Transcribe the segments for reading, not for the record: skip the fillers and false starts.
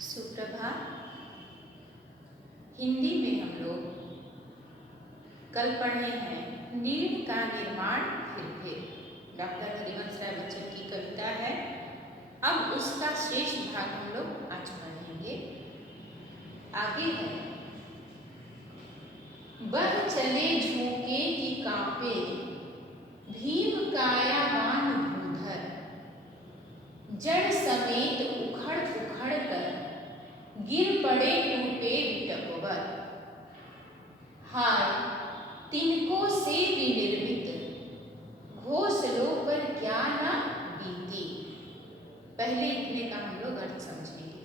सुप्रभात। हिंदी में हम लोग कल पढ़े हैं नीड़ का निर्माण फिर डॉक्टर हरिवंश राय बच्चन की कविता है। अब उसका शेष भाग हम लोग आज पढ़ेंगे। आगे है, बह चले झोंके की कांपे भीम कायावान भूधर, जड़ समेत उखड़ उखड़ कर गिर पड़े टूटे विटपवर। हाय तिनको से विनिर्मित घोंसलों पर क्या न बीती। पहले इतने का हम लोग अर्थ समझेंगे।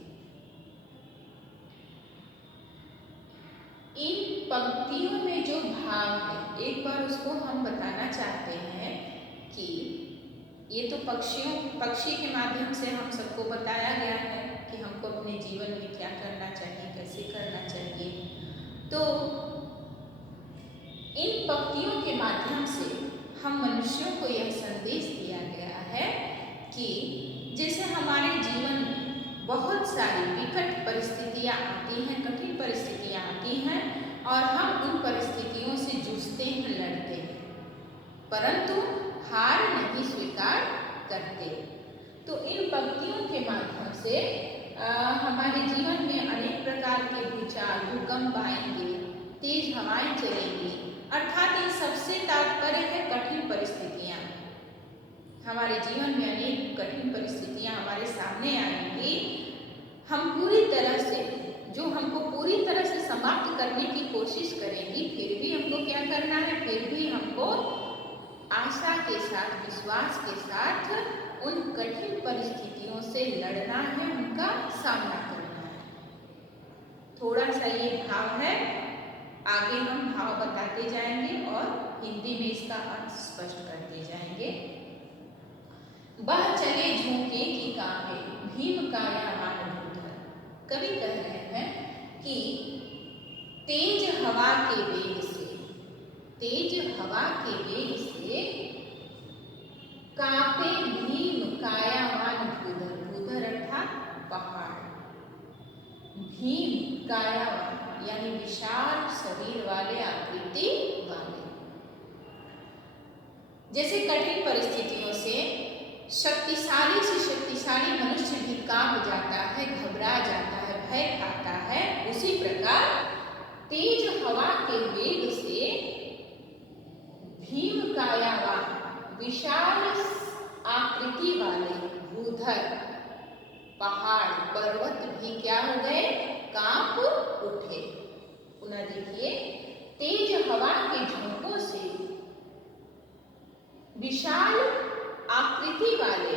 इन पंक्तियों में जो भाव है एक बार उसको हम बताना चाहते हैं कि ये तो पक्षी के माध्यम से हम सबको बताया गया है कि हमको अपने जीवन में क्या करना चाहिए, कैसे करना चाहिए। तो इन पंक्तियों के माध्यम से हम मनुष्यों को यह संदेश दिया गया है कि जैसे हमारे जीवन में बहुत सारी विकट परिस्थितियाँ आती हैं, कठिन परिस्थितियाँ आती हैं और हम उन परिस्थितियों से जूझते हैं, लड़ते हैं, परंतु हार नहीं स्वीकार करते। तो इन पंक्तियों के माध्यम से हमारे जीवन में अनेक प्रकार के भूचाल, भूकंप आएंगे, तेज हवाएं चलेंगी, अर्थात इन सबसे तात्पर्य है कठिन परिस्थितियाँ। हमारे जीवन में अनेक कठिन परिस्थितियाँ हमारे सामने आएंगी। हम पूरी तरह से जो हमको पूरी तरह से समाप्त करने की कोशिश करेंगी, फिर भी हमको क्या करना है, फिर भी हमको आशा के साथ, विश्वास के साथ उन कठिन परिस्थितियों से लड़ना है, उनका सामना करना है। थोड़ा सा ये भाव है, आगे हम भाव बताते जाएंगे और हिंदी में इसका अर्थ स्पष्ट करते जाएंगे। बह चले झोंके की कांपे भीम कायावान भूधर। कवि कह रहे हैं कि तेज हवा के वेग से, तेज हवा के वेग से कांपे भीम कायावान भूधर, भूधर अर्थात पहाड़, भीम कायावान यानी विशाल शरीर वाले, आकृति वाले। जैसे कठिन परिस्थितियों से शक्तिशाली से शक्तिशाली मनुष्य भी कांप जाता है, घबरा जाता है, भय खाता है, उसी प्रकार तेज हवा के वेग से भीम कायावान विशाल आकृति वाले भूधर, पहाड़, पर्वत भी क्या हो गए, कांप उठे। पुनः देखिए, तेज हवा के झोंकों से विशाल आकृति वाले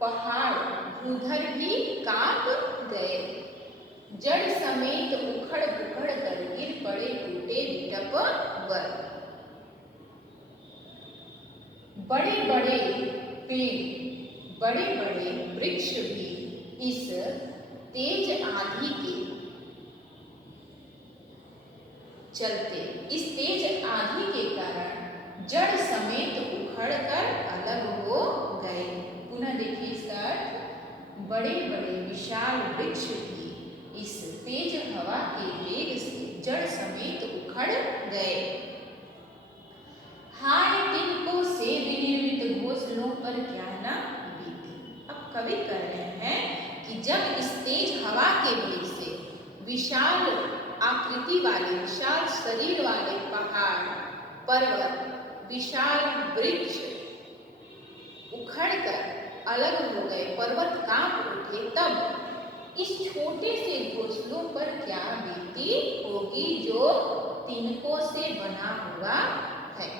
पहाड़, भूधर भी कांप गए, जड़ समेत उखड़ उखड़ कर गिर पड़े टूटे विटपवर। बड़े बड़े पेड़, बड़े बड़े वृक्ष भी इस तेज आंधी के चलते, इस तेज आंधी के कारण जड़ समेत उखड़ कर अलग हो गए। पुनः देखिए इसका अर्थ, बड़े बड़े विशाल वृक्ष भी इस तेज हवा के वेग से जड़ समेत उखड़ गए। हाय तिनको से विनिर्मित घोंसलों पर क्या न बीती। अब कवि कह रहे हैं कि जब इस तेज हवा के वेग से विशाल आकृति वाले, विशाल शरीर वाले पहाड़, पर्वत, विशाल वृक्ष उखड़कर अलग हो गए, पर्वत कांप उठे, तब इस छोटे से घोंसलों पर क्या बीती होगी जो तिनकों से बना हुआ है।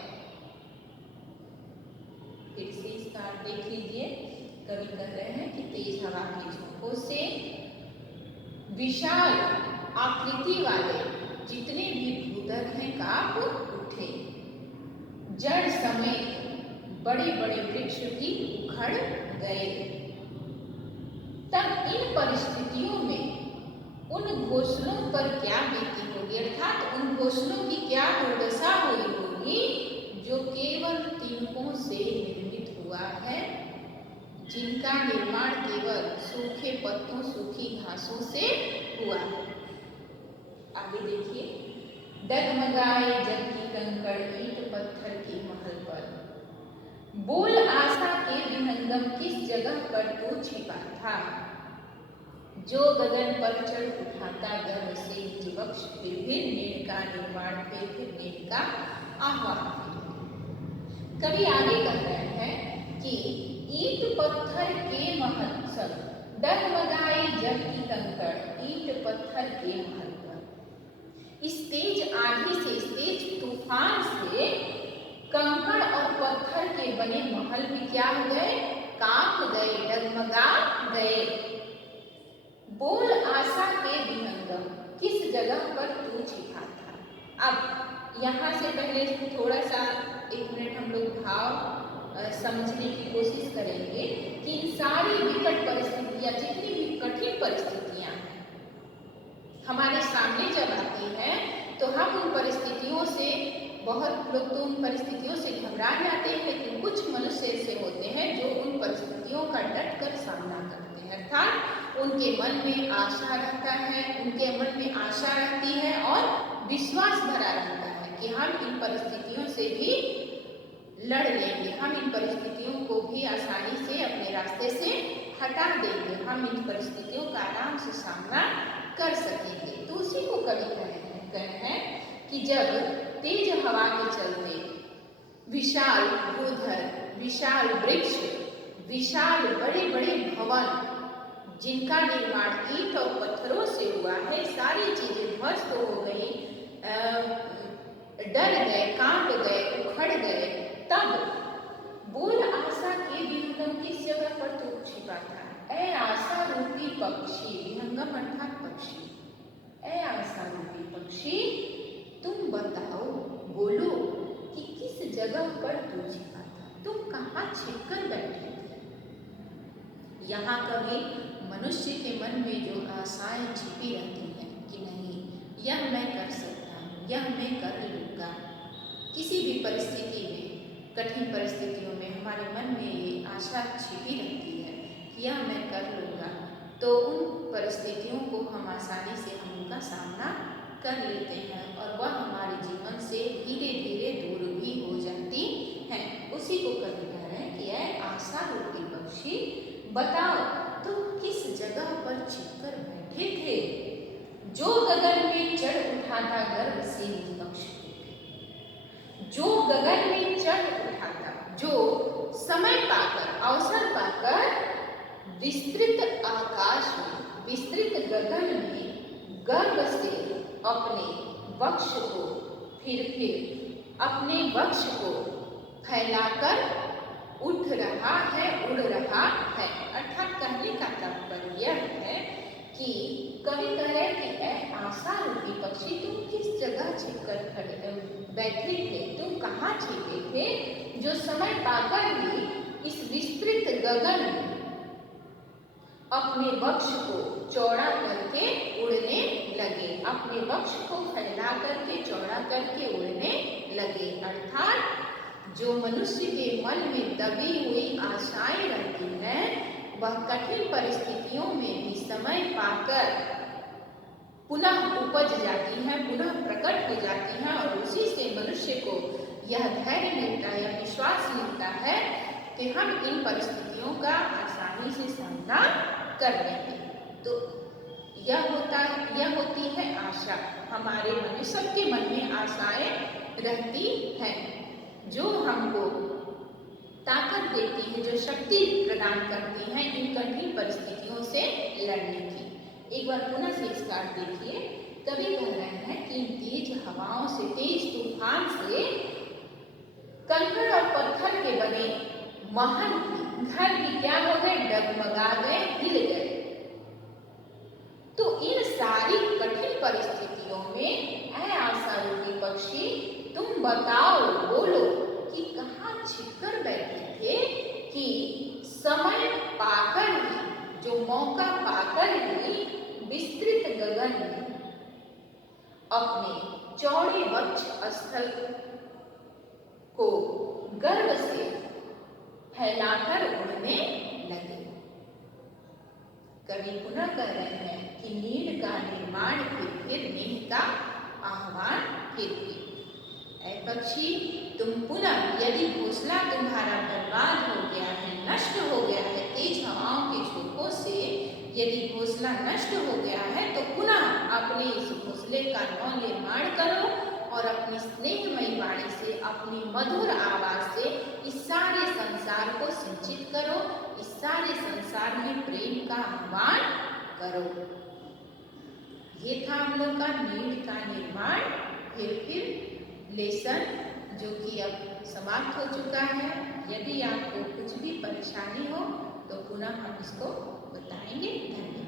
फिर से इसका अर्थ देख लीजिए। कवि कह रहे हैं कि तेज हवा के झोंकों से विशाल आकृति वाले जितने भी भूधर हैं कांप उठे, जड़ समेत बड़े बड़े वृक्ष भी उखड़ गए। तब इन परिस्थितियों में उन घोंसलों पर क्या बीती होगी, अर्थात उन घोंसलों की क्या दुर्दशा हुई होगी जो केवल तिनकों से निर्मित हुआ है, जिनका निर्माण केवल सूखे पत्तों सूखी घासों से हुआ है। आगे देखिए, डगमगाए जब की कंकड़ ईंट पत्थर के महल पर, बोल आशा के विहंगम किस जगह पर तू छिपा था, जो गगन पर चढ़ उठाता गर्व से निज वक्ष, फिर नीड़ का निर्माण, फिर नीड़ का आह्वान। कवि आगे कह रहे हैं कि ईंट पत्थर के महल पर, डगमगाए जब की कंकड़ ईंट पत्थर के महल पर, इस तेज आंधी से, इस तेज तूफान से कंकड़ और पत्थर के बने महल भी क्या हो गए, कांप गए, डगमगा गए। बोल आशा के विहंगम किस जगह पर तू छिपा था। अब यहाँ से पहले थोड़ा सा 1 मिनट हम लोग भाव समझने की कोशिश करेंगे कि इन सारी विकट परिस्थितियां, जितनी भी कठिन परिस्थितियां हमारे सामने जब आती हैं तो हम उन परिस्थितियों से, बहुत लोग तो उन परिस्थितियों से घबरा जाते हैं, लेकिन कुछ मनुष्य ऐसे होते हैं जो उन परिस्थितियों का डट कर सामना करते हैं, अर्थात उनके मन में आशा रहता है, उनके मन में आशा रहती है और विश्वास भरा रहता है कि हम इन परिस्थितियों से भी लड़ लेंगे, हम इन परिस्थितियों को भी आसानी से अपने रास्ते से हटा देंगे, हम इन परिस्थितियों का आराम से सामना कर सकेंगे। तो उसी को कवि कह रहे हैं कि जब तेज हवा के चलते विशाल भूधर, विशाल वृक्ष, विशाल बड़े बड़े भवन, जिनका निर्माण ईंट और पत्थरों से हुआ है, सारी चीजें ध्वस्त हो गई, डर गए, कांप गए, उखड़ गए, तब बोल आशा के विहंगम किस जगह पर तू छिपा था। ऐ आशा रूपी पक्षी, विहंगम अर्थात पक्षी, ऐ आशा रूपी पक्षी तुम बताओ, बोलो कि किस जगह पर तू छिपा था, तुम कहाँ छिपकर बैठे थे। यहाँ कभी मनुष्य के मन में जो आशाएं छिपी रहती हैं कि नहीं, यह मैं कर सकता हूँ, यह मैं कर लूँगा, किसी भी परिस्थिति में, कठिन परिस्थितियों में हमारे मन में ये आशा छिपी रहती है कि यह मैं कर लूँगा, तो उन परिस्थितियों को हम आसानी से हम उनका सामना कर लेते हैं और वह हमारे जीवन से धीरे धीरे दूर भी हो जाती हैं। उसी को कवि कह रहे हैं कि यह आशा रूपी पक्षी बताओ तुम किस जगह पर छिपकर बैठे थे, जो गगन में चढ़ उठा था गर्व से निज वक्ष, जो गगन में चढ़ उठा था, जो समय पाकर, अवसर पाकर विस्तृत आकाश में, विस्तृत गगन में गर्व से अपने वक्ष को, फिर अपने वक्ष को फैलाकर उठ रहा है, उड़ रहा है। अर्थात कहने का तात्पर्य यह है कि कवि कह रहे कि ऐ आशा रूपी पक्षी तुम किस जगह छिपकर खड़े बैठे थे, तुम कहाँ छिपे थे, जो समय पाकर ही इस विस्तृत गगन में अपने वक्ष को चौड़ा करके उड़ने लगे, अपने वक्ष को फैला करके चौड़ा करके उड़ने लगे। अर्थात जो मनुष्य के मन में दबी हुई आशाएं रहती हैं, वह कठिन परिस्थितियों में भी समय पाकर पुनः उपज जाती हैं, पुनः प्रकट हो जाती हैं और उसी से मनुष्य को यह धैर्य मिलता है, यह विश्वास मिलता है कि हम इन परिस्थितियों का आसानी से सामना कर लेंगे। तो यह होती है आशा। हमारे मन में, सबके मन में आशाएं रहती हैं जो हमको ताकत देती है, जो शक्ति प्रदान करती हैं इन कठिन परिस्थितियों से लड़ने की। एक बार पुनः से इसका अर्थ देखिए, कवि कह रहे हैं कि तेज हवाओं से, तेज तूफान से कंकड़ और पत्थर के बने महल घर भी क्या हो गए, डगमगा गए, हिल गए। तो इन सारी कठिन परिस्थितियों में ऐ आशा रूपी पक्षी तुम बताओ, बोलो कि कहाँ छिपकर बैठे थे कि समय पाकर ही, जो मौका पाकर ही विस्तृत गगन में अपने चौड़े वक्ष स्थल को गर्व से फैलाकर उड़ने लगे। कवि पुनः कह रहे हैं कि नीड़ का निर्माण फिर नेह का आह्वान फिर। ऐ पक्षी तुम पुनः, यदि घोंसला तुम्हारा बर्बाद हो गया है, नष्ट हो गया है तेज हवाओं के झोंकों से, यदि घोंसला नष्ट हो गया है तो पुनः अपने इस घोंसले का नव निर्माण करो और अपनी स्नेहमयी वाणी से, अपनी मधुर आवाज से इस सारे संसार को सिंचित करो, इस सारे संसार में प्रेम का आह्वान करो। ये था हम लोग का नीड़ का निर्माण फिर लेसन, जो कि अब समाप्त हो चुका है। यदि आपको कुछ भी परेशानी हो तो पुनः हम इसको बताएंगे। धन्यवाद।